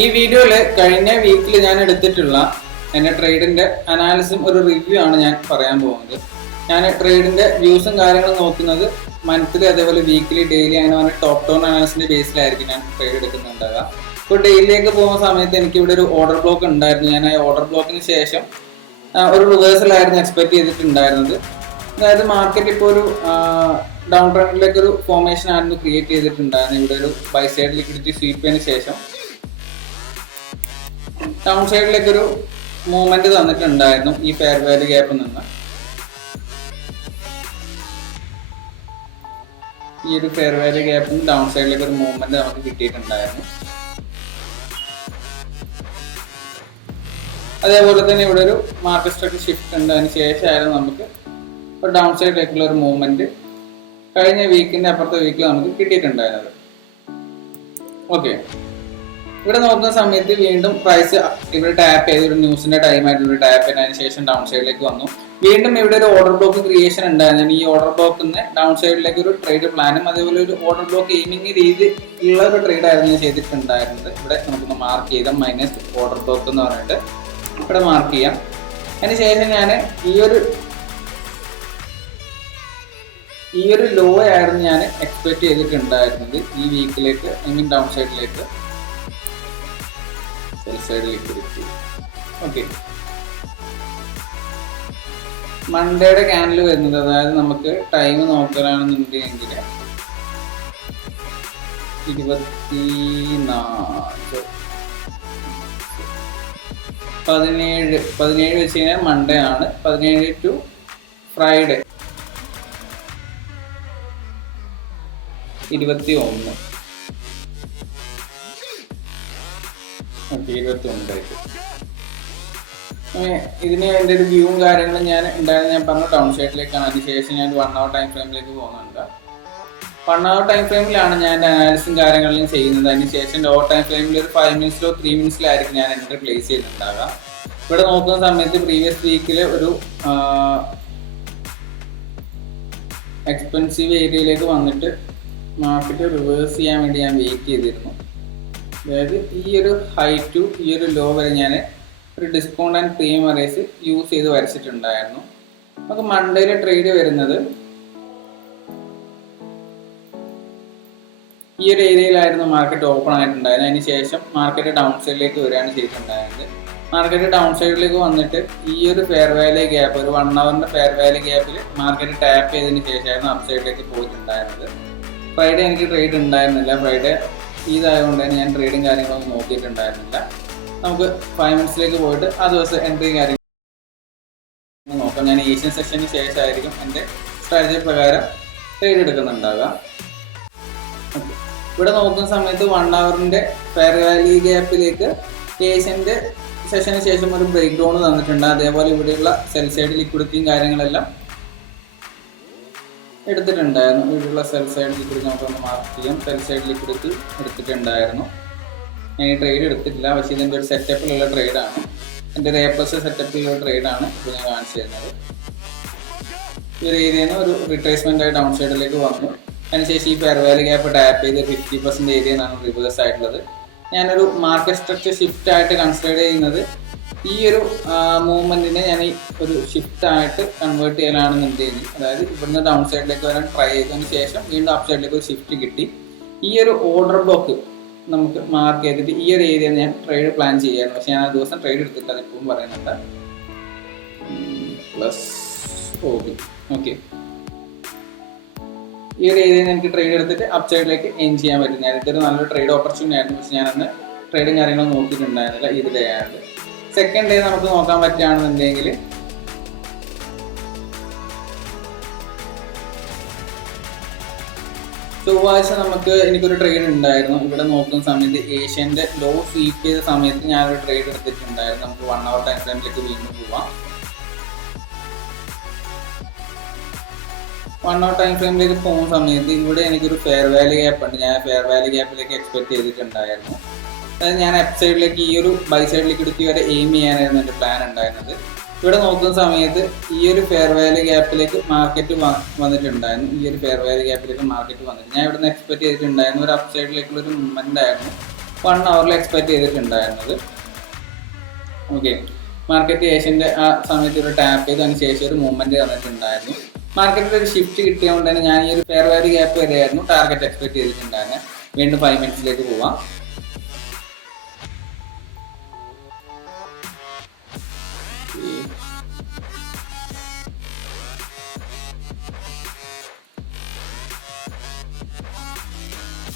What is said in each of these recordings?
ഈ വീഡിയോയിൽ കഴിഞ്ഞ വീക്കിൽ ഞാൻ എടുത്തിട്ടുള്ള എൻ്റെ ട്രേഡിൻ്റെ അനാലിസും ഒരു റിവ്യൂ ആണ് ഞാൻ പറയാൻ പോകുന്നത്. ഞാൻ ട്രേഡിൻ്റെ വ്യൂസും കാര്യങ്ങളും നോക്കുന്നത് മന്ത്ലി അതേപോലെ വീക്കിലി ഡെയിലി അങ്ങനെ പറഞ്ഞ ടോപ്പ് ഡൗൺ അനാലിസിൻ്റെ ബേസിലായിരിക്കും ഞാൻ ട്രേഡ് എടുക്കുന്നുണ്ടാവുക. ഇപ്പോൾ ഡെയിലിലേക്ക് പോകുന്ന സമയത്ത് എനിക്ക് ഇവിടെ ഒരു ഓർഡർ ബ്ലോക്ക് ഉണ്ടായിരുന്നു. ഞാൻ ആ ഓർഡർ ബ്ലോക്കിന് ശേഷം ഒരു റിവേഴ്സലായിരുന്നു എക്സ്പെക്ട് ചെയ്തിട്ടുണ്ടായിരുന്നത്. അതായത് മാർക്കറ്റ് ഇപ്പോൾ ഒരു ഡൗൺ ട്രെൻഡിലേക്ക് ഒരു ഫോർമേഷൻ ആയിരുന്നു ക്രിയേറ്റ് ചെയ്തിട്ടുണ്ടായിരുന്നു. ഇവിടെ ഒരു ബൈ സൈഡ് ലിക്വിഡിറ്റി സ്വീപ്പിന് ശേഷം ഡൗൺ സൈഡിലേക്ക് ഒരു മൂവ്മെന്റ് തന്നിട്ടുണ്ടായിരുന്നു ഈ ഫെയർ വാല്യൂ ഗ്യാപ്പിൽ നിന്ന്. ഈ ഒരു ഫെയർ വാല്യൂ ഗ്യാപ്പിൽ നിന്ന് ഡൗൺ സൈഡിലേക്ക് ഒരു മൂവ്മെന്റ് നമുക്ക് കിട്ടിയിട്ടുണ്ടായിരുന്നു. അതേപോലെ തന്നെ ഇവിടെ ഒരു മാർക്കറ്റ് സ്ട്രക്ചർ ഷിഫ്റ്റ് ഉണ്ട്. അതിന് ശേഷമായിരുന്നു നമുക്ക് ഒരു ഡൗൺ സൈഡിലേക്കുള്ള ഒരു മൂവ്മെന്റ് കഴിഞ്ഞ വീക്കിന്റെ അപ്പുറത്തെ വീക്കിൽ നമുക്ക് കിട്ടിയിട്ടുണ്ടായിരുന്നത്. ഓക്കെ, ഇവിടെ നോക്കുന്ന സമയത്ത് വീണ്ടും പ്രൈസ് ഇവിടെ ടാപ്പ് ചെയ്ത് ഒരു ന്യൂസിന്റെ ടൈം ആയിട്ട് ഇവിടെ ടാപ്പ് ചെയ്തതിനു ശേഷം ഡൗൺ സൈഡിലേക്ക് വന്നു. വീണ്ടും ഇവിടെ ഒരു ഓർഡർ ബ്ലോക്ക് ക്രിയേഷൻ ഉണ്ടായിരുന്നു. ഈ ഓർഡർ ബ്ലോക്കിൽ നിന്ന് ഡൗൺ സൈഡിലേക്ക് ഒരു ട്രേഡ് പ്ലാനും അതേപോലെ ഒരു ഓർഡർ ബ്ലോക്ക് എയിമിംഗ് രീതി ഉള്ള ഒരു ട്രേഡ് ആയിരുന്നു ഞാൻ ചെയ്തിട്ടുണ്ടായിരുന്നത്. ഇവിടെ നമുക്കൊന്ന് മാർക്ക് ചെയ്താൽ മൈനസ് ഓർഡർ ബ്ലോക്ക് എന്ന് പറഞ്ഞിട്ട് ഇവിടെ മാർക്ക് ചെയ്യാം. അതിനുശേഷം ഞാൻ ഈ ഒരു ലോ ആയിരുന്നു ഞാൻ എക്സ്പെക്ട് ചെയ്തിട്ടുണ്ടായിരുന്നത് ഈ വീക്കിലേക്ക്, ഐ മീൻ ഡൗൺ സൈഡിലേക്ക് സെൽ സൈഡ് ലിക്വിഡിറ്റി. ഓക്കെ, മൺഡേയുടെ ക്യാൻഡിൽ വരുന്നത്, അതായത് നമുക്ക് ടൈം നോക്കലാണെന്നുണ്ടെങ്കിൽ 17 വെച്ച് കഴിഞ്ഞാൽ മൺഡേ ആണ്. 17 ടു ഫ്രൈഡേ 21. ഓക്കെ, 21 ഇതിന് എൻ്റെ ഒരു വ്യൂവും കാര്യങ്ങളും ഞാൻ പറഞ്ഞു ഡൗൺ സൈഡിലേക്കാണ്. അതിനുശേഷം ഞാൻ 1 hour ടൈം ഫ്രെയിമിലേക്ക് പോകുന്നുണ്ട്. 1 hour ടൈം ഫ്രെയിമിലാണ് ഞാൻ അനാലിസും കാര്യങ്ങളും ചെയ്യുന്നത്. അതിനുശേഷം ലോ ടൈം ഫ്രെയിമിൽ ഒരു 5 minutes 3 minutes ഞാൻ എൻട്രി പ്ലേസ് ചെയ്തിട്ടുണ്ടാകുക. ഇവിടെ നോക്കുന്ന സമയത്ത് പ്രീവിയസ് വീക്കിൽ ഒരു എക്സ്പെൻസീവ് ഏരിയയിലേക്ക് വന്നിട്ട് മാർക്കറ്റ് റിവേഴ്സ് ചെയ്യാൻ വേണ്ടി ഞാൻ വെയിറ്റ് ചെയ്തിരുന്നു. അതായത് ഈ ഒരു ഹൈ ടു ഈ ഒരു ലോ വരെ ഞാൻ ഒരു discount and premium arrays use ചെയ്ത് വരച്ചിട്ടുണ്ടായിരുന്നു. നമുക്ക് മൺഡേയിലെ ട്രേഡ് വരുന്നത് ഈ ഒരു ഏരിയയിലായിരുന്നു മാർക്കറ്റ് ഓപ്പൺ ആയിട്ടുണ്ടായിരുന്നത്. അതിന് ശേഷം മാർക്കറ്റ് ഡൗൺ സൈഡിലേക്ക് വരികയാണ് ചെയ്തിട്ടുണ്ടായിരുന്നത്. മാർക്കറ്റ് ഡൗൺ സൈഡിലേക്ക് വന്നിട്ട് ഈ ഒരു ഫെയർ വാല്യൂ ഗ്യാപ്പ്, ഒരു 1 hourന്റെ ഫെയർ വാല്യൂ ഗ്യാപ്പിൽ മാർക്കറ്റ് ടാപ്പ് ചെയ്തതിന് ശേഷമായിരുന്നു അപ്പ് സൈഡിലേക്ക് പോയിട്ടുണ്ടായിരുന്നത്. ഫ്രൈഡേ എനിക്ക് ട്രേഡ് ഉണ്ടായിരുന്നില്ല. ഫ്രൈഡേ ഇതായതുകൊണ്ട് തന്നെ ഞാൻ ട്രേഡും കാര്യങ്ങളൊന്നും നോക്കിയിട്ടുണ്ടായിരുന്നില്ല. നമുക്ക് 5 minutes പോയിട്ട് ആ ദിവസം എൻട്രി കാര്യങ്ങൾ നോക്കാം. ഞാൻ ഏഷ്യൻ സെഷന് ശേഷമായിരിക്കും എൻ്റെ സ്ട്രാറ്റജി പ്രകാരം ട്രേഡ് എടുക്കുന്നുണ്ടാവുക. ഇവിടെ നോക്കുന്ന സമയത്ത് 1 hourന്റെ ഫെയർ വാല്യൂ ഗ്യാപ്പിലേക്ക് ഏഷ്യൻ്റെ സെഷന് ശേഷം ഒരു ബ്രേക്ക് ഡൗൺ തന്നിട്ടുണ്ട്. അതേപോലെ ഇവിടെയുള്ള സെൽ സൈഡ് ലിക്വിഡിറ്റിയും കാര്യങ്ങളെല്ലാം എടുത്തിട്ടുണ്ടായിരുന്നു. ഇവിടെയുള്ള സെൽ സൈഡ് ലിക്വിഡിറ്റി നമുക്കൊന്ന് മാർക്ക് ചെയ്യാം. സെൽ സൈഡ് ലിക്വിഡിറ്റി എടുത്തിട്ടുണ്ടായിരുന്നു. ഞാൻ ഈ ട്രേഡ് എടുത്തിട്ടില്ല, പക്ഷേ ഇതിൻ്റെ ഒരു സെറ്റപ്പിലുള്ള ട്രേഡാണ്. എൻ്റെ ഒരു A+ സെറ്റപ്പിലുള്ള ട്രേഡാണ് ഇപ്പോൾ ഞാൻ കാണിച്ചു തരുന്നത്. ഈ ഒരു ഏരിയയിൽ നിന്ന് ഒരു റിട്രേസ്മെൻ്റ് ആയി ഡൗൺ സൈഡിലേക്ക് വന്നു. അതിനുശേഷം ഈ ഫെയർ വാല്യൂ ഗ്യാപ്പ് ടാപ്പ് ചെയ്ത് 50% ഏരിയ എന്നാണ് റിവേഴ്സ് ആയിട്ടുള്ളത്. ഞാനൊരു മാർക്കറ്റ് സ്ട്രക്ചർ ഷിഫ്റ്റ് ആയിട്ട് കൺസിഡർ ചെയ്യുന്നത് ഈ ഒരു മൂവ്മെൻറ്റിനെ ഞാൻ ഈ ഒരു ഷിഫ്റ്റ് ആയിട്ട് കൺവേർട്ട് ചെയ്യലാണെന്നുണ്ടെങ്കിൽ, അതായത് ഇവിടുന്ന് ഡൗൺ സൈഡിലേക്ക് വരാൻ ട്രൈ ചെയ്തതിന് ശേഷം വീണ്ടും അപ്പ് സൈഡിലേക്ക് ഒരു ഷിഫ്റ്റ് കിട്ടി. ഈ ഒരു ഓർഡർ ബ്ലോക്ക് നമുക്ക് മാർക്ക് ചെയ്തിട്ട് ഈ ഒരു ഏരിയ ഞാൻ ട്രേഡ് പ്ലാൻ ചെയ്യായിരുന്നു. പക്ഷേ ഞാൻ ആ ദിവസം ട്രേഡ് എടുത്തിട്ട് അതിപ്പോഴും പറയുന്നുണ്ട് പ്ലസ് OB. ഓക്കെ, ഈ ഒരു ഏരിയയിൽ എനിക്ക് ട്രേഡ് എടുത്തിട്ട് അപ്പ് സൈഡിലേക്ക് എയിം ചെയ്യാൻ പറ്റും. നേരത്തെ ഒരു നല്ലൊരു ട്രേഡ് ഓപ്പർച്യൂണിറ്റി ആയിരുന്നു, പക്ഷേ ഞാനന്ന് ട്രേഡും കാര്യങ്ങളും നോക്കിയിട്ടുണ്ടായിരുന്നില്ല. ഇത് ഡേ ആണ്. സെക്കൻഡ് ഡേ നമുക്ക് നോക്കാൻ പറ്റുകയാണെന്നുണ്ടെങ്കിൽ ചൊവ്വാഴ്ച എനിക്കൊരു ട്രേഡ് ഉണ്ടായിരുന്നു. ഇവിടെ നോക്കുന്ന സമയത്ത് ഏഷ്യൻ്റെ ലോ സ്വീപ്പ് ചെയ്ത സമയത്ത് ഞാനൊരു ട്രേഡ് എടുത്തിട്ടുണ്ടായിരുന്നു. നമുക്ക് 1 hour ടൈം ഫ്രെയിമിലേക്ക് വീണ്ടും പോവാം. 1 hour ടൈം ഫ്രെയിമിലേക്ക് പോകുന്ന സമയത്ത് ഇവിടെ എനിക്കൊരു ഫെയർ വാല്യൂ ഗ്യാപ്പ് ഉണ്ട്. ഞാൻ ഫെയർ വാല്യൂ ഗ്യാപ്പിലേക്ക് എക്സ്പെക്ട് ചെയ്തിട്ടുണ്ടായിരുന്നു. അതായത് ഞാൻ അപ്പ് സൈഡിലേക്ക് ഈ ഒരു ബൈ സൈഡ് ലിക്വിഡിറ്റി വരെ എയിം ചെയ്യാനായിരുന്നു എൻ്റെ പ്ലാൻ ഉണ്ടായിരുന്നത്. ഇവിടെ നോക്കുന്ന സമയത്ത് ഈ ഒരു ഫെയർ വാല്യൂ ഗ്യാപ്പിലേക്ക് മാർക്കറ്റ് വന്നിട്ടുണ്ടായിരുന്നു. ഞാൻ ഇവിടെ നിന്ന് എക്സ്പെക്ട് ചെയ്തിട്ടുണ്ടായിരുന്നു ഒരു അപ്പ് സൈഡിലേക്കുള്ള ഒരു മൂവ്മെന്റ് ആയിരുന്നു. 1 hour എക്സ്പെക്ട് ചെയ്തിട്ടുണ്ടായിരുന്നത്. ഓക്കെ, മാർക്കറ്റ് ഏഷ്യൻ്റെ ആ സമയത്ത് ഒരു ടാപ്പ് ചെയ്തതിന് ശേഷം ഒരു മൂവ്മെൻറ്റ് തന്നിട്ടുണ്ടായിരുന്നു. മാർക്കറ്റിൽ ഒരു ഷിഫ്റ്റ് കിട്ടിയതുകൊണ്ട് തന്നെ ഞാൻ ഈ ഒരു ഫെയർ വാല്യൂ ഗ്യാപ്പ് വരെയായിരുന്നു ടാർഗറ്റ് എക്സ്പെക്ട് ചെയ്തിട്ടുണ്ടായിരുന്നത്. വീണ്ടും 5 മിനിറ്റ്സിലേക്ക് പോവാം.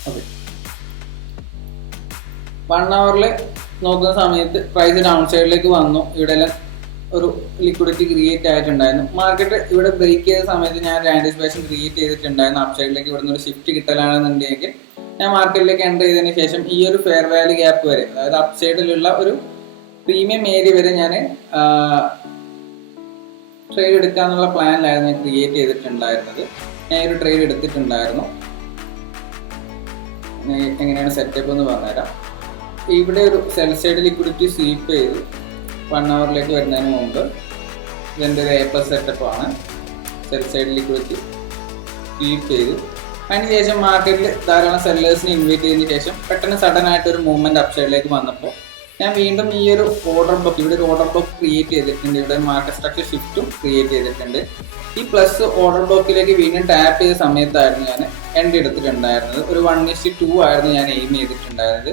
ഓക്കെ, 1 hour നോക്കുന്ന സമയത്ത് പ്രൈസ് ഡൗൺ സൈഡിലേക്ക് വന്നു. ഇവിടെ എല്ലാം ഒരു ലിക്വിഡിറ്റി ക്രിയേറ്റ് ആയിട്ടുണ്ടായിരുന്നു. മാർക്കറ്റ് ഇവിടെ ബ്രേക്ക് ചെയ്ത സമയത്ത് ഞാൻ ഒരു ആൻറ്റിസിപ്പേഷൻ ക്രിയേറ്റ് ചെയ്തിട്ടുണ്ടായിരുന്നു. അപ്പ് സൈഡിലേക്ക് ഇവിടുന്ന് ഒരു ഷിഫ്റ്റ് കിട്ടലാണെന്നുണ്ടെങ്കിൽ ഞാൻ മാർക്കറ്റിലേക്ക് എൻ്റർ ചെയ്തതിന് ശേഷം ഈ ഒരു ഫെയർ വാല്യൂ ഗ്യാപ്പ് വരെ, അതായത് അപ്പ് സൈഡിലുള്ള ഒരു പ്രീമിയം ഏരിയ വരെ ഞാൻ ട്രേഡ് എടുക്കാന്നുള്ള പ്ലാനിലായിരുന്നു ഞാൻ ക്രിയേറ്റ് ചെയ്തിട്ടുണ്ടായിരുന്നത്. ഞാൻ ഒരു ട്രേഡ് എടുത്തിട്ടുണ്ടായിരുന്നു. എങ്ങനെയാണ് സെറ്റപ്പ് എന്ന് പറഞ്ഞുതരാം. ഇവിടെ ഒരു സെൽ സൈഡ് ലിക്വിഡിറ്റി സ്വീപ്പ് ചെയ്ത് 1 hour വരുന്നതിന് മുമ്പ് ഇതിൻ്റെ ഒരു A+ സെറ്റപ്പാണ്. സെൽ സൈഡ് ലിക്വിഡിറ്റി സ്വീപ്പ് ചെയ്തു. അതിനുശേഷം മാർക്കറ്റിൽ ധാരാളം സെല്ലേഴ്സിനെ ഇൻവൈറ്റ് ചെയ്തതിന് ശേഷം പെട്ടെന്ന് സഡൻ ആയിട്ട് ഒരു മൂവ്മെൻറ്റ് അപ്പ് സൈഡിലേക്ക് വന്നപ്പോൾ ഞാൻ വീണ്ടും ഈ ഒരു ഓർഡർ ബ്ലോക്ക്, ഇവിടെ ഒരു ഓർഡർ ബ്ലോക്ക് ക്രിയേറ്റ് ചെയ്തിട്ടുണ്ട്. ഇവിടെ മാർക്കറ്റ് സ്ട്രക്ചർ ഷിഫ്റ്റും ക്രിയേറ്റ് ചെയ്തിട്ടുണ്ട്. ഈ പ്ലസ് ഓർഡർ ബ്ലോക്കിലേക്ക് വീണ്ടും ടാപ്പ് ചെയ്ത സമയത്തായിരുന്നു ഞാൻ എൻട്രി എടുത്തിട്ടുണ്ടായിരുന്നത്. ഒരു 1:2 ആയിരുന്നു ഞാൻ എയിം ചെയ്തിട്ടുണ്ടായിരുന്നത്.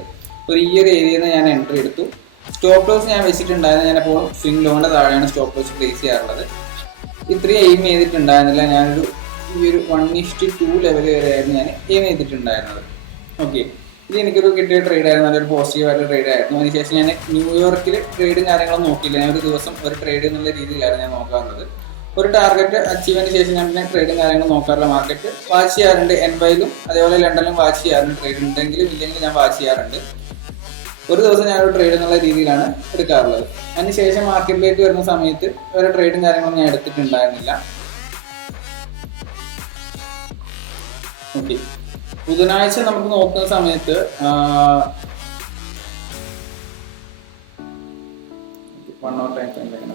ഒരു ഈ ഒരു ഏരിയയിൽ നിന്ന് ഞാൻ എൻട്രി എടുത്തു. സ്റ്റോപ്പ് ലോസ് ഞാൻ വെച്ചിട്ടുണ്ടായിരുന്നു. ഞാൻ എപ്പോഴും സ്വിംഗ് ലോണിൻ്റെ താഴെയാണ് സ്റ്റോപ്പ് ലോസ് പ്ലേസ് ചെയ്യാറുള്ളത്. ഇത്രയും എയിം ചെയ്തിട്ടുണ്ടായിരുന്നില്ല. ഞാനൊരു ഈ ഒരു 1:2 ലെവൽ വരെയായിരുന്നു ഞാൻ എയിം ചെയ്തിട്ടുണ്ടായിരുന്നത്. ഓക്കെ, ഇത് എനിക്കൊരു കിട്ടിയ ട്രേഡ് ആയിരുന്നു. നല്ലൊരു പോസിറ്റീവായിട്ട് ട്രേഡ് ആയിരുന്നു. അതിനുശേഷം ഞാൻ ന്യൂയോർക്കിൽ ട്രേഡും കാര്യങ്ങളും നോക്കിയില്ല. ഞാൻ ഒരു ദിവസം ഒരു ട്രേഡ് എന്നുള്ള രീതിയിലായിരുന്നു ഞാൻ നോക്കാറുള്ളത്. ഒരു ടാർഗറ്റ് അച്ചീവ് ചെയ്തതിന് ശേഷം ഞാൻ പിന്നെ ട്രേഡും കാര്യങ്ങളും നോക്കാറില്ല. മാർക്കറ്റ് വാച്ച് ചെയ്യാറുണ്ട്. NYയിലും അതേപോലെ ലണ്ടനിലും വാച്ച് ചെയ്യാറുണ്ട്. ട്രേഡ് ഉണ്ടെങ്കിലും ഇല്ലെങ്കിലും ഞാൻ വാച്ച് ചെയ്യാറുണ്ട്. ഒരു ദിവസം ഞാനൊരു ട്രേഡ് എന്നുള്ള രീതിയിലാണ് എടുക്കാറുള്ളത്. അതിനുശേഷം മാർക്കറ്റിലേക്ക് വരുന്ന സമയത്ത് ഒരു ട്രേഡും കാര്യങ്ങളും ഞാൻ എടുത്തിട്ടുണ്ടായിരുന്നില്ല. ഓക്കെ, ബുധനാഴ്ച നമുക്ക് നോക്കുന്ന സമയത്ത്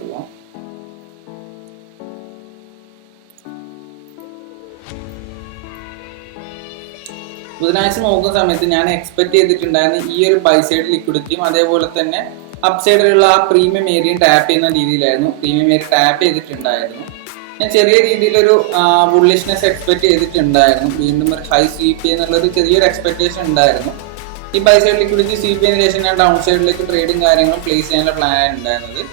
പോവാം. ബുധനാഴ്ച നോക്കുന്ന സമയത്ത് ഞാൻ എക്സ്പെക്ട് ചെയ്തിട്ടുണ്ടായിരുന്ന ഈ ഒരു ബൈ സൈഡ് ലിക്വിഡിറ്റിയും അതേപോലെ തന്നെ അപ്പ് സൈഡിലുള്ള ആ പ്രീമിയം ഏരിയയും ടാപ്പ് ചെയ്യുന്ന രീതിയിലായിരുന്നു. പ്രീമിയം ഏരിയ ടാപ്പ് ചെയ്തിട്ടുണ്ടായിരുന്നു. ഞാൻ ചെറിയ രീതിയിലൊരു ബുള്ളിഷ്നെസ് എക്സ്പെക്ട് ചെയ്തിട്ടുണ്ടായിരുന്നു. വീണ്ടും ഒരു ഹൈ സ്വീപ്പ് ചെയ്യുന്നുള്ളൊരു ചെറിയൊരു എക്സ്പെക്ടേഷൻ ഉണ്ടായിരുന്നു. ഈ ബൈ സൈഡ് ലിക്വിഡിറ്റി സ്വീപ്പ് ചെയ്തതിനു ശേഷം ഞാൻ ഡൗൺ സൈഡിലേക്ക് ട്രേഡും കാര്യങ്ങളും പ്ലേസ് ചെയ്യാനുള്ള പ്ലാൻ ഉണ്ടായിരുന്നത്.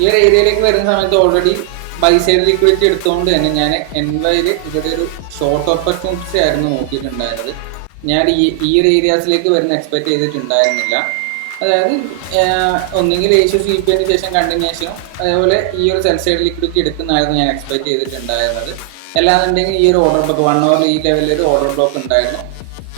ഈ ഒരു ഏരിയയിലേക്ക് വരുന്ന സമയത്ത് ഓൾറെഡി ബൈ സൈഡ് ലിക്വിഡിറ്റി എടുത്തുകൊണ്ട് തന്നെ ഞാൻ NYയിൽ ഇവിടെ ഒരു ഷോർട്ട് ഓപ്പർച്യൂണിറ്റീസ് ആയിരുന്നു നോക്കിയിട്ടുണ്ടായിരുന്നത്. ഞാൻ ഈ ഒരു ഏരിയാസിലേക്ക് വരുന്ന എക്സ്പെക്ട് ചെയ്തിട്ടുണ്ടായിരുന്നില്ല. അതായത് ഒന്നെങ്കിൽ ഏഷ്യ സ്വീപ്പ് ചെയ്തതിന് ശേഷം കണ്ടിന്യൂഷനും അതേപോലെ ഈ ഒരു സെൽ സൈഡ് ലിക്വിഡിറ്റി എടുക്കുന്നതായിരുന്നു ഞാൻ എക്സ്പെക്ട് ചെയ്തിട്ടുണ്ടായിരുന്നത്. അല്ലാന്നുണ്ടെങ്കിൽ ഈ ഒരു ഓർഡർ ബ്ലോക്ക് 1 hour ഈ ലെവലിൽ ഒരു ഓർഡർ ബ്ലോക്ക് ഉണ്ടായിരുന്നു.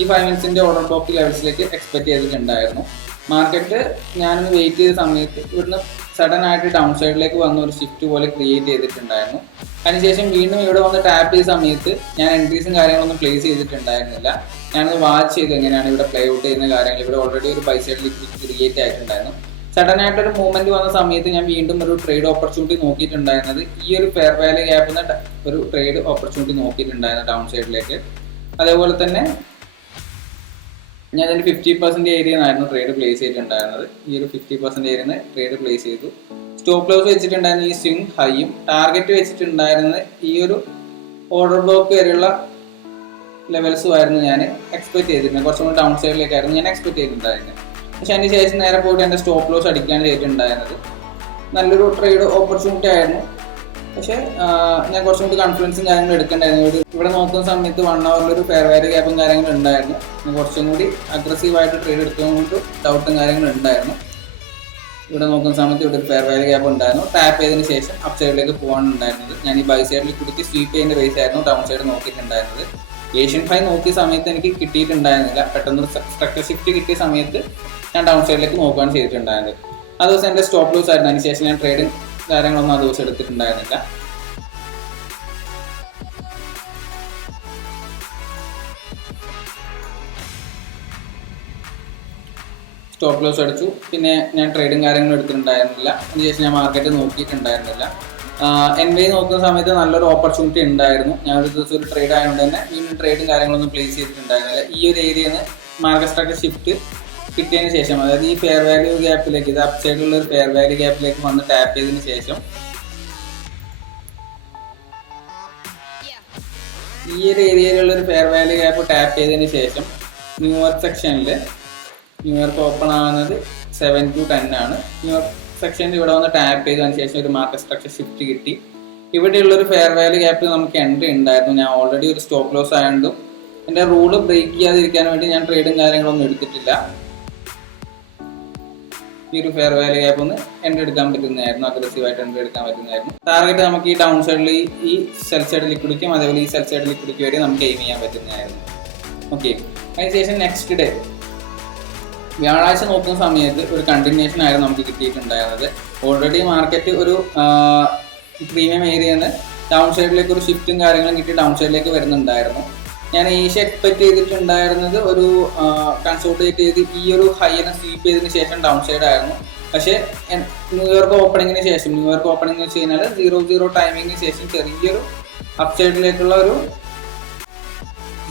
ഈ 5 മിനിറ്റ്സിൻ്റെ ഓർഡർ ബ്ലോക്ക് ലെവൽസിലേക്ക് എക്സ്പെക്ട് ചെയ്തിട്ടുണ്ടായിരുന്നു. മാർക്കറ്റ് ഞാനൊന്ന് വെയിറ്റ് ചെയ്ത സമയത്ത് ഇവിടുന്ന് സഡൻ ആയിട്ട് ഡൗൺ സൈഡിലേക്ക് വന്ന ഒരു ഷിഫ്റ്റ് പോലെ ക്രിയേറ്റ് ചെയ്തിട്ടുണ്ടായിരുന്നു. അതിനുശേഷം വീണ്ടും ഇവിടെ വന്ന് ടാപ്പ് ചെയ്ത സമയത്ത് ഞാൻ എൻട്രീസും കാര്യങ്ങളൊന്നും പ്ലേസ് ചെയ്തിട്ടുണ്ടായിരുന്നില്ല. ഞാനത് വാച്ച് ചെയ്ത് എങ്ങനെയാണ് ഇവിടെ പ്ലേ ഔട്ട് ചെയ്യുന്ന കാര്യങ്ങൾ. ഇവിടെ ഓൾറെഡി ഒരു ബൈ സൈഡ് ലിക്വിഡിറ്റി ക്രിയേറ്റ് ആയിട്ടുണ്ടായിരുന്നു. സഡൻ ആയിട്ടൊരു മൂവ്മെന്റ് വന്ന സമയത്ത് ഞാൻ വീണ്ടും ഒരു ട്രേഡ് ഓപ്പർച്യൂണിറ്റി നോക്കിയിട്ടുണ്ടായിരുന്നത് ഈ ഒരു ഫെയർ വാല്യൂ ഗ്യാപ്പിൽ ഒരു ട്രേഡ് ഓപ്പർച്യൂണിറ്റി നോക്കിയിട്ടുണ്ടായിരുന്നു ഡൗൺ സൈഡിലേക്ക്. അതേപോലെ തന്നെ ഞാൻ അതിൻ്റെ 50% ഏരിയ ആയിരുന്നു ട്രേഡ് പ്ലേസ് ചെയ്തിട്ടുണ്ടായിരുന്നത്. ഈ ഒരു 50% ഏരിയയിൽ നിന്ന് ട്രേഡ് പ്ലേസ് ചെയ്തു. സ്റ്റോപ്പ് ലോസ് വെച്ചിട്ടുണ്ടായിരുന്ന ഈ സ്വിംഗ് ഹൈയും ടാർഗറ്റ് വെച്ചിട്ടുണ്ടായിരുന്നത് ഈ ഒരു ഓർഡർ ബ്ലോക്ക് വരെയുള്ള ലെവൽസും ആയിരുന്നു ഞാൻ എക്സ്പെക്ട് ചെയ്തിരുന്നത്. കുറച്ചും കൂടി ഡൗൺ സൈഡിലേക്കായിരുന്നു ഞാൻ എക്സ്പെക്ട് ചെയ്തിട്ടുണ്ടായിരുന്നത്. പക്ഷെ അതിന് ശേഷം നേരെ പോയിട്ട് എൻ്റെ സ്റ്റോപ്പ് ലോസ് അടിക്കുകയാണ് ചെയ്തിട്ടുണ്ടായിരുന്നത്. നല്ലൊരു ട്രേഡ് ഓപ്പർച്യൂണിറ്റി ആയിരുന്നു. പക്ഷേ ഞാൻ കുറച്ചും കൂടി കോൺഫിഡൻസും കാര്യങ്ങളും എടുക്കേണ്ടായിരുന്നു. ഇവിടെ നോക്കുന്ന സമയത്ത് 1 hour ഒരു ഫെയർ വാല്യൂ ഗ്യാപ്പും കാര്യങ്ങളും ഉണ്ടായിരുന്നു. കുറച്ചും കൂടി അഗ്രസീവായിട്ട് ട്രേഡ് എടുത്തുകൊണ്ട് ഡൗട്ടും കാര്യങ്ങളും ഉണ്ടായിരുന്നു. ഇവിടെ നോക്കുന്ന സമയത്ത് ഇവിടെ ഒരു ഫെയർ വാല്യൂ ഗ്യാപ്പ് ഉണ്ടായിരുന്നു. ടാപ്പ് ചെയ്തതിന് ശേഷം അപ്പ് സൈഡിലേക്ക് പോകാൻ ഉണ്ടായിരുന്നത്. ഞാൻ ഈ ബൈ സൈഡ് ലിക്വിഡിറ്റി സ്വീപ്പ് ചെയ്യുന്ന ബേസ് ആയിരുന്നു ഡൗൺ സൈഡ് നോക്കിയിട്ടുണ്ടായിരുന്നത്. ഏഷ്യൻ ഫൈ നോക്കിയ സമയത്ത് എനിക്ക് കിട്ടിയിട്ടുണ്ടായിരുന്നില്ല. പെട്ടെന്ന് സ്ട്രക്ചർ ഷിഫ്റ്റ് കിട്ടിയ സമയത്ത് ഞാൻ ഡൗൺ സൈഡിലേക്ക് നോക്കുകയാണ് ചെയ്തിട്ടുണ്ടായിരുന്നത്. ആ ദിവസം എൻ്റെ സ്റ്റോപ്പ് ലോസ് ആയിരുന്നു. അതിനുശേഷം ഞാൻ ട്രേഡ് കാര്യങ്ങളൊന്നും ആ ദിവസം എടുത്തിട്ടുണ്ടായിരുന്നില്ല. സ്റ്റോപ്പ് ലോസ് അടിച്ചു. പിന്നെ ഞാൻ ട്രേഡും കാര്യങ്ങളും എടുത്തിട്ടുണ്ടായിരുന്നില്ല. അതിനുശേഷം ഞാൻ മാർക്കറ്റ് നോക്കിയിട്ടുണ്ടായിരുന്നില്ല. എൻവൈ നോക്കുന്ന സമയത്ത് നല്ലൊരു ഓപ്പർച്യൂണിറ്റി ഉണ്ടായിരുന്നു. ഞാൻ ഒരു ദിവസം ഒരു ട്രേഡ് ആയതുകൊണ്ട് തന്നെ വീണ്ടും ട്രേഡും കാര്യങ്ങളൊന്നും പ്ലേസ് ചെയ്തിട്ടുണ്ടായിരുന്നില്ല. ഈ ഒരു ഏരിയയിൽ നിന്ന് മാർക്കറ്റ് സ്ട്രക്ചർ ഷിഫ്റ്റ് കിട്ടിയതിന് ശേഷം, അതായത് ഈ ഫെയർ വാല്യൂ ഗ്യാപ്പിലേക്ക്, ഇത് അപ് സൈഡിലുള്ള ഒരു ഫെയർ വാല്യൂ ഗ്യാപ്പിലേക്ക് വന്ന് ടാപ്പ് ചെയ്തതിന് ശേഷം ഈ ഒരു ഏരിയയിലുള്ള ഒരു ഫെയർ വാല്യൂ ഗ്യാപ്പ് ടാപ്പ് ചെയ്തതിന് ശേഷം ന്യൂയോർക്ക് സെക്ഷനിൽ, ന്യൂയോർക്ക് ഓപ്പൺ ആകുന്നത് 7 to 10 ആണ്. ന്യൂയോർക്ക് സെക്ഷനിൽ ഇവിടെ വന്ന് ടാപ്പ് ചെയ്തതിന് ശേഷം ഒരു മാർക്കറ്റ് സ്ട്രക്ചർ ഷിഫ്റ്റ് കിട്ടി. ഇവിടെയുള്ളൊരു ഫെയർ വാല്യൂ ഗ്യാപ്പിൽ നമുക്ക് എൻട്രി ഉണ്ടായിരുന്നു. ഞാൻ ഓൾറെഡി ഒരു സ്റ്റോപ്പ് ലോസ് ആയതുകൊണ്ടും എൻ്റെ റൂള് ബ്രേക്ക് ചെയ്യാതിരിക്കാൻ വേണ്ടി ഞാൻ ട്രേഡും കാര്യങ്ങളൊന്നും എടുത്തിട്ടില്ല. ഈ ഒരു ഫെയർ വാല്യൂ ഗ്യാപ്പ് ഒന്ന് എൻട്രി എടുക്കാൻ പറ്റുന്നതായിരുന്നു, അഗ്രസീവായിട്ട് എൻട്രി എടുക്കാൻ പറ്റുന്നതായിരുന്നു. ടാർഗറ്റ് നമുക്ക് ഈ ഡൗൺ സൈഡിൽ ഈ സെൽ സൈഡ് ലിക്വിഡിക്കും അതേപോലെ ഈ സെൽ സൈഡ് ലിക്വിഡിക്കും വരെ നമുക്ക് എയിം ചെയ്യാൻ പറ്റുന്നതായിരുന്നു. ഓക്കെ, അതിനുശേഷം നെക്സ്റ്റ് ഡേ വ്യാഴാഴ്ച നോക്കുന്ന സമയത്ത് ഒരു കണ്ടിന്യൂഷൻ ആയിരുന്നു നമുക്ക് കിട്ടിയിട്ടുണ്ടായിരുന്നത്. ഓൾറെഡി മാർക്കറ്റ് ഒരു പ്രീമിയം ഏരിയയിൽ നിന്ന് ഡൗൺ സൈഡിലേക്ക് ഒരു ഷിഫ്റ്റും കാര്യങ്ങളും കിട്ടി ഡൗൺ സൈഡിലേക്ക് വരുന്നുണ്ടായിരുന്നു. ഞാൻ ഏഷ്യ എക്സ്പെക്ട് ചെയ്തിട്ടുണ്ടായിരുന്നത് ഒരു കൺസോൾട്ടേറ്റ് ചെയ്ത് ഈ ഒരു ഹൈനെ സ്വീപ്പ് ചെയ്തതിന് ശേഷം ഡൗൺ സൈഡ് ആയിരുന്നു. പക്ഷേ ന്യൂയോർക്ക് ഓപ്പണിങ്ങിന് ശേഷം, ന്യൂയോർക്ക് ഓപ്പണിംഗ് എന്ന് വെച്ച് കഴിഞ്ഞാൽ 0-0 ടൈമിങ്ങിന് ശേഷം ചെറിയൊരു അപ് സൈഡിലേക്കുള്ള ഒരു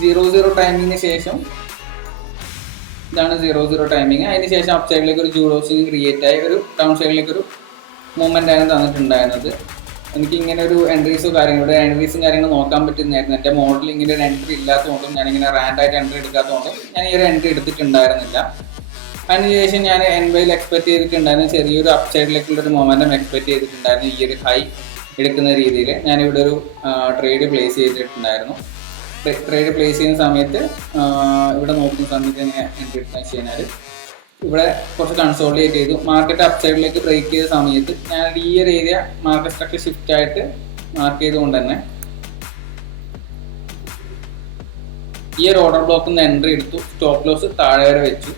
0-0 ടൈമിങ്ങിന് ശേഷം, ഇതാണ് 0-0 ടൈമിങ്. അതിന് ശേഷം അപ് സൈഡിലേക്ക് ഒരു ജൂഡോസിങ് ക്രിയേറ്റ് ആയി ഒരു ഡൗൺ സൈഡിലേക്ക് ഒരു മൂവ്മെന്റ് ആണ് തന്നിട്ടുണ്ടായിരുന്നത്. എനിക്ക് ഇങ്ങനെ ഒരു എൻട്രീസും കാര്യങ്ങളും നോക്കാൻ പറ്റുന്നതായിരുന്നു. എൻ്റെ മോഡൽ ഇങ്ങനെ ഒരു എൻട്രി ഇല്ലാത്തതുകൊണ്ടും ഞാനിങ്ങനെ റാൻഡായിട്ട് എൻട്രി എടുക്കാത്തതുകൊണ്ടും ഞാൻ ഈ ഒരു എൻട്രി എടുത്തിട്ടുണ്ടായിരുന്നില്ല. അതിനുശേഷം ഞാൻ എൻവൈയിൽ എക്സ്പെക്ട് ചെയ്തിട്ടുണ്ടായിരുന്നു ചെറിയൊരു അപ് സൈഡിലേക്കുള്ളൊരു മൊമെന്റം എക്സ്പെക്ട് ചെയ്തിട്ടുണ്ടായിരുന്നു. ഈ ഒരു ഹൈ എടുക്കുന്ന രീതിയിൽ ഞാനിവിടെ ഒരു ട്രേഡ് പ്ലേസ് ചെയ്തിട്ടുണ്ടായിരുന്നു. ട്രേഡ് പ്ലേസ് ചെയ്യുന്ന സമയത്ത് ഇവിടെ നോക്കുന്ന സമയത്ത് ഞാൻ എൻട്രി എടുത്തെന്ന് വെച്ച് കഴിഞ്ഞാൽ ഇവിടെ കുറച്ച് കൺസോളിഡേറ്റ് ചെയ്തു. മാർക്കറ്റ് അപ് സൈഡിലേക്ക് ബ്രേക്ക് ചെയ്ത സമയത്ത് ഞാൻ ഈ ഒരു ഏരിയ മാർക്കറ്റ് സ്ട്രക്ചർ ഷിഫ്റ്റ് ആയിട്ട് മാർക്ക് ചെയ്തുകൊണ്ട് തന്നെ ഈ ഒരു ഓർഡർ ബ്ലോക്കിൽ നിന്ന് എൻട്രി എടുത്തു. സ്റ്റോപ്പ് ലോസ് താഴെ വരെ വെച്ചു.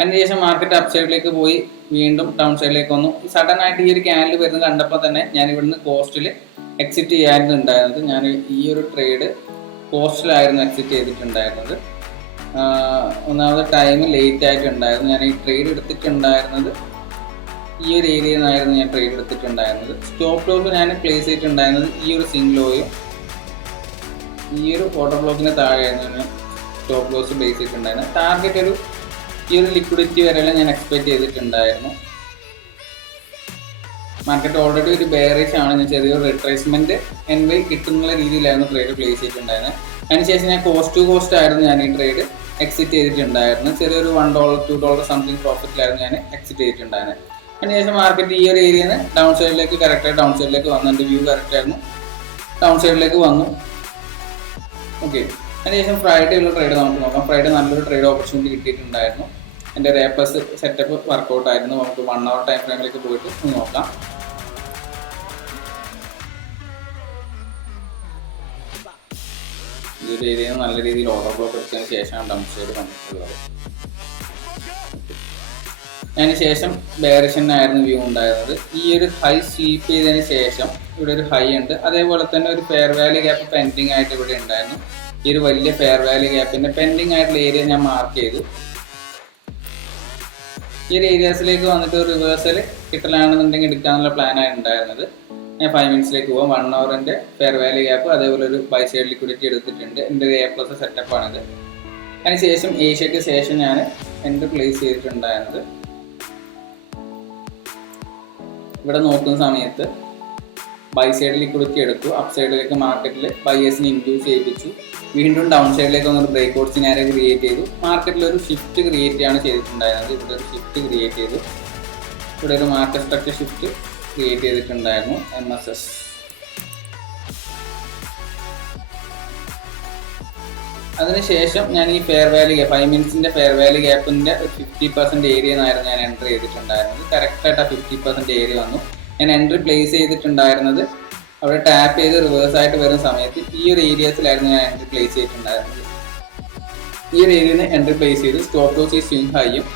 അതിനുശേഷം മാർക്കറ്റ് അപ് സൈഡിലേക്ക് പോയി വീണ്ടും ഡൗൺ സൈഡിലേക്ക് വന്നു. സഡൻ ആയിട്ട് ഈ ഒരു ക്യാൻഡിൽ വരുന്നത് കണ്ടപ്പോൾ തന്നെ ഞാൻ ഇവിടുന്ന് കോസ്റ്റിൽ എക്സിറ്റ് ചെയ്യാനുണ്ടായിരുന്നത്. ഞാൻ ഈ ഒരു ട്രേഡ് കോസ്റ്റിലായിരുന്നു എക്സിറ്റ് ചെയ്തിട്ടുണ്ടായിരുന്നത്. ഒന്നാമത് ടൈം ലേറ്റ് ആയിട്ടുണ്ടായിരുന്നു. ഞാൻ ഈ ട്രേഡ് എടുത്തിട്ടുണ്ടായിരുന്നത് ഈ ഒരു ഏരിയയിൽ നിന്നായിരുന്നു ഞാൻ ട്രേഡ് എടുത്തിട്ടുണ്ടായിരുന്നത്. സ്റ്റോപ്പ് ലോസ് ഞാൻ പ്ലേസ് ചെയ്തിട്ടുണ്ടായിരുന്നത് ഈ ഒരു സിംഗ്ലോയും ഈ ഒരു ഓർഡർ ബ്ലോക്കിന് താഴെയായിരുന്നു ഞാൻ സ്റ്റോപ്പ് ലോസ് പ്ലേസ് ചെയ്തിട്ടുണ്ടായിരുന്നത്. ടാർഗറ്റ് ഈ ഒരു ലിക്വിഡിറ്റി വരെയെല്ലാം ഞാൻ എക്സ്പെക്ട് ചെയ്തിട്ടുണ്ടായിരുന്നു. മാർക്കറ്റ് ഓൾറെഡി ഒരു ബെയറിഷ് ആണ്. ഞാൻ ചെറിയൊരു റിട്രേസ്മെന്റ് എൻവൈ കിട്ടുന്ന രീതിയിലായിരുന്നു ട്രേഡ് പ്ലേസ് ചെയ്തിട്ടുണ്ടായിരുന്നത്. അതിനുശേഷം ഞാൻ കോസ്റ്റ് ടു കോസ്റ്റ് ആയിരുന്നു ഞാൻ ഈ ട്രേഡ് എക്സിറ്റ് ചെയ്തിട്ടുണ്ടായിരുന്നത്. ചെറിയൊരു $1 $2 സംതിങ് പ്രോഫിറ്റിലായിരുന്നു ഞാൻ എക്സിറ്റ് ചെയ്തിട്ടുണ്ടായിരുന്നത്. അതിനുശേഷം മാർക്കറ്റ് ഈ ഒരു ഏരിയയിൽ നിന്ന് ഡൗൺ സൈഡിലേക്ക് കറക്റ്റായിട്ട് ഡൗൺ സൈഡിലേക്ക് വന്നു. എൻ്റെ വ്യൂ കറക്റ്റ് ആയിരുന്നു, ഡൗൺ സൈഡിലേക്ക് വന്നു. ഓക്കെ, അതിനുശേഷം ഫ്രൈഡേ ഉള്ള ട്രേഡ് നമുക്ക് നോക്കാം. ഫ്രൈഡേ നല്ലൊരു ട്രേഡ് ഓപ്പർച്യൂണിറ്റി കിട്ടിയിട്ടുണ്ടായിരുന്നു. എൻ്റെ ഒരു A+ സെറ്റപ്പ് വർക്കൗട്ട് ആയിരുന്നു. നമുക്ക് 1 hour ടൈം ഫ്രെയിമിലേക്ക് പോയിട്ട് നോക്കാം. ഈ ഒരു ഏരിയയിൽ നല്ല രീതിയിൽ ഓർഡർ ബ്ലോക്ക് എടുത്തതിന് ശേഷമാണ് ഡൗൺ സൈഡ് വന്നിട്ടുള്ളത്. അതിനുശേഷം ബെയറിഷനായിരുന്നു വ്യൂ ഉണ്ടായിരുന്നത്. ഈ ഒരു ഹൈ സ്വീപ്പ് ചെയ്തതിന് ശേഷം ഇവിടെ ഒരു ഹൈ ഉണ്ട്. അതേപോലെ തന്നെ ഒരു ഫെയർ വാല്യൂ ഗ്യാപ്പ് പെൻഡിങ് ആയിട്ട് ഇവിടെ ഉണ്ടായിരുന്നു. ഈ ഒരു വലിയ ഫെയർ വാല്യൂ ഗ്യാപ്പിന്റെ പെൻഡിങ് ആയിട്ടുള്ള ഏരിയ ഞാൻ മാർക്ക് ചെയ്തു. ഈ ഒരു ഏരിയാസിലേക്ക് വന്നിട്ട് ഒരു റിവേഴ്സൽ കിട്ടലാണെന്നുണ്ടെങ്കിൽ എടുക്കാനുള്ള പ്ലാനാണ് ഉണ്ടായിരുന്നത്. ഞാൻ 5 minutesലേക്ക് പോകാം. 1 hourന്റെ ഫെയർ വാല്യൂ ഗ്യാപ്പ് അതേപോലെ ഒരു ബൈ സൈഡ് ലിക്വിഡിറ്റി എടുത്തിട്ടുണ്ട്. എൻ്റെ ഒരു A+ സെറ്റപ്പാണിത്. അതിനുശേഷം ഏഷ്യക്ക് ശേഷം ഞാൻ എൻട്രി പ്ലേസ് ചെയ്തിട്ടുണ്ടായിരുന്നത്. ഇവിടെ നോക്കുന്ന സമയത്ത് ബൈ സൈഡ് ലിക്വിഡിറ്റി എടുത്തു. അപ്പ് സൈഡിലേക്ക് മാർക്കറ്റിൽ ബയേഴ്സിനെ ഇൻഡ്യൂസ് ചെയ്യിപ്പിച്ചു. വീണ്ടും ഡൗൺ സൈഡിലേക്ക് വന്നൊരു ബ്രേക്ക്ഔട്ട് സിനാരിയോ ക്രിയേറ്റ് ചെയ്തു. മാർക്കറ്റിൽ ഒരു ഷിഫ്റ്റ് ക്രിയേറ്റ് ആണ് ചെയ്തിട്ടുണ്ടായിരുന്നത്. ഇവിടെ ഒരു ഷിഫ്റ്റ് ക്രിയേറ്റ് ചെയ്തു. ഇവിടെ ഒരു മാർക്കറ്റ് സ്ട്രക്ചർ ഷിഫ്റ്റ് ക്രിയേറ്റ് ചെയ്തിട്ടുണ്ടായിരുന്നു. MSS അതിനുശേഷം ഞാൻ ഈ ഫെയർ വാല്യൂ ഗ്യാപ്പ് 5 minutesന്റെ ഫെയർ വാല്യൂ ഗ്യാപ്പിന്റെ 50% ഏരിയ എന്നായിരുന്നു ഞാൻ എൻട്രി ചെയ്തിട്ടുണ്ടായിരുന്നത്. കറക്റ്റായിട്ട് ആ 50% ഏരിയ വന്നു. ഞാൻ എൻട്രി പ്ലേസ് ചെയ്തിട്ടുണ്ടായിരുന്നത് അവിടെ ടാപ്പ് ചെയ്ത് റിവേഴ്സ് ആയിട്ട് വരുന്ന സമയത്ത് ഈ ഒരു ഏരിയസിലായിരുന്നു ഞാൻ എൻട്രി പ്ലേസ് ചെയ്തിട്ടുണ്ടായിരുന്നത്. ഈ ഒരു ഏരിയയിൽ നിന്ന് എൻട്രി പ്ലേസ് ചെയ്ത് സ്റ്റോപ്പ് ലോസ് ഈ സ്വിംഗ് ഹൈയും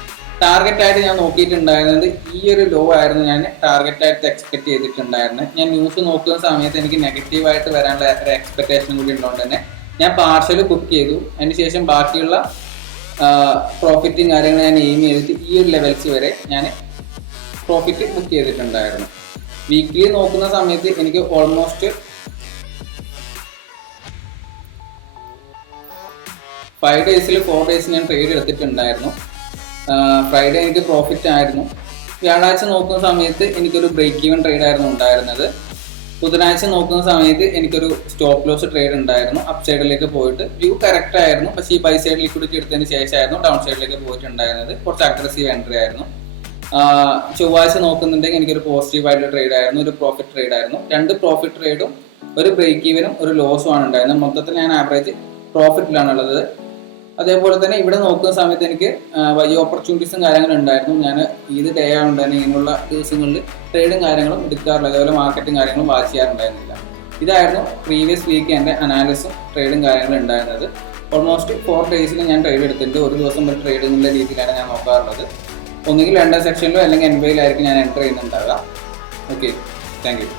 ടാർഗറ്റായിട്ട് ഞാൻ നോക്കിയിട്ടുണ്ടായിരുന്നത് ഈ ഒരു ലോ ആയിരുന്നു ഞാൻ ടാർഗറ്റായിട്ട് എക്സ്പെക്ട് ചെയ്തിട്ടുണ്ടായിരുന്നത്. ഞാൻ ന്യൂസ് നോക്കുന്ന സമയത്ത് എനിക്ക് നെഗറ്റീവായിട്ട് വരാനുള്ള ഒരു എക്സ്പെക്ടേഷൻ കൂടി ഉള്ളതുകൊണ്ട് തന്നെ ഞാൻ പാർഷ്യൽ ബുക്ക് ചെയ്തു. അതിനുശേഷം ബാക്കിയുള്ള പ്രോഫിറ്റും കാര്യങ്ങളും ഞാൻ എയിം ചെയ്തിട്ട് ഈ ഒരു ലെവൽസ് വരെ ഞാൻ പ്രോഫിറ്റ് ബുക്ക് ചെയ്തിട്ടുണ്ടായിരുന്നു. വീക്ക്ലി നോക്കുന്ന സമയത്ത് എനിക്ക് ഓൾമോസ്റ്റ് 5 ഡേയ്സിൽ 4 ഡേയ്സ് ഞാൻ ട്രേഡ് എടുത്തിട്ടുണ്ടായിരുന്നു. ഫ്രൈഡേ എനിക്ക് പ്രോഫിറ്റ് ആയിരുന്നു. വ്യാഴാഴ്ച നോക്കുന്ന സമയത്ത് എനിക്കൊരു ബ്രേക്ക് ഈവൻ ട്രേഡ് ആയിരുന്നു ഉണ്ടായിരുന്നത്. ബുധനാഴ്ച നോക്കുന്ന സമയത്ത് എനിക്കൊരു സ്റ്റോപ്പ് ലോസ് ട്രേഡ് ഉണ്ടായിരുന്നു. അപ്പ് സൈഡിലേക്ക് പോയിട്ട് വ്യൂ കറക്റ്റ് ആയിരുന്നു. പക്ഷേ ഈ ബൈ സൈഡ് ലിക്വിഡിറ്റി എടുത്തതിന് ശേഷമായിരുന്നു ഡൗൺ സൈഡിലേക്ക് പോയിട്ടുണ്ടായിരുന്നത്. കുറച്ച് അഗ്രസീവ് എൻട്രി ആയിരുന്നു. ചൊവ്വാഴ്ച നോക്കുന്നുണ്ടെങ്കിൽ എനിക്കൊരു പോസിറ്റീവ് ആയിട്ടുള്ള ട്രേഡ് ആയിരുന്നു, ഒരു പ്രോഫിറ്റ് ട്രേഡ് ആയിരുന്നു. 2 പ്രോഫിറ്റ് ട്രേഡും ഒരു ബ്രേക്ക് ഈവനും ഒരു ലോസും ആണ് ഉണ്ടായിരുന്നത്. മൊത്തത്തിൽ ഞാൻ ആവറേജ് പ്രോഫിറ്റിലാണുള്ളത്. അതേപോലെ തന്നെ ഇവിടെ നോക്കുന്ന സമയത്ത് എനിക്ക് വലിയ ഓപ്പർച്യൂണിറ്റീസും കാര്യങ്ങളും ഉണ്ടായിരുന്നു. ഞാൻ ഇത് ഡേ ആവുണ്ടായിരുന്നു, ഇങ്ങനെയുള്ള ദിവസങ്ങളിൽ ട്രേഡും കാര്യങ്ങളും എടുക്കാറില്ല, അതേപോലെ മാർക്കറ്റും കാര്യങ്ങളും വാച്ച് ചെയ്യാറുണ്ടായിരുന്നില്ല. ഇതായിരുന്നു പ്രീവിയസ് വീക്ക് എൻ്റെ അനാലിസും ട്രേഡും കാര്യങ്ങളും ഉണ്ടായിരുന്നത്. ഓൾമോസ്റ്റ് 4 ഡേയ്സിൽ ഞാൻ ട്രേഡ് എടുത്തിട്ടുണ്ട്. ഒരു ദിവസം ഒരു ട്രേഡ് എന്നുള്ള രീതിയിലാണ് ഞാൻ നോക്കാറുള്ളത്. ഒന്നുകിൽ 2 സെക്ഷനിലോ അല്ലെങ്കിൽ എൻവയിലായിരിക്കും ഞാൻ എൻ്റർ ചെയ്യുന്നുണ്ടാവുക. Okay, thank U.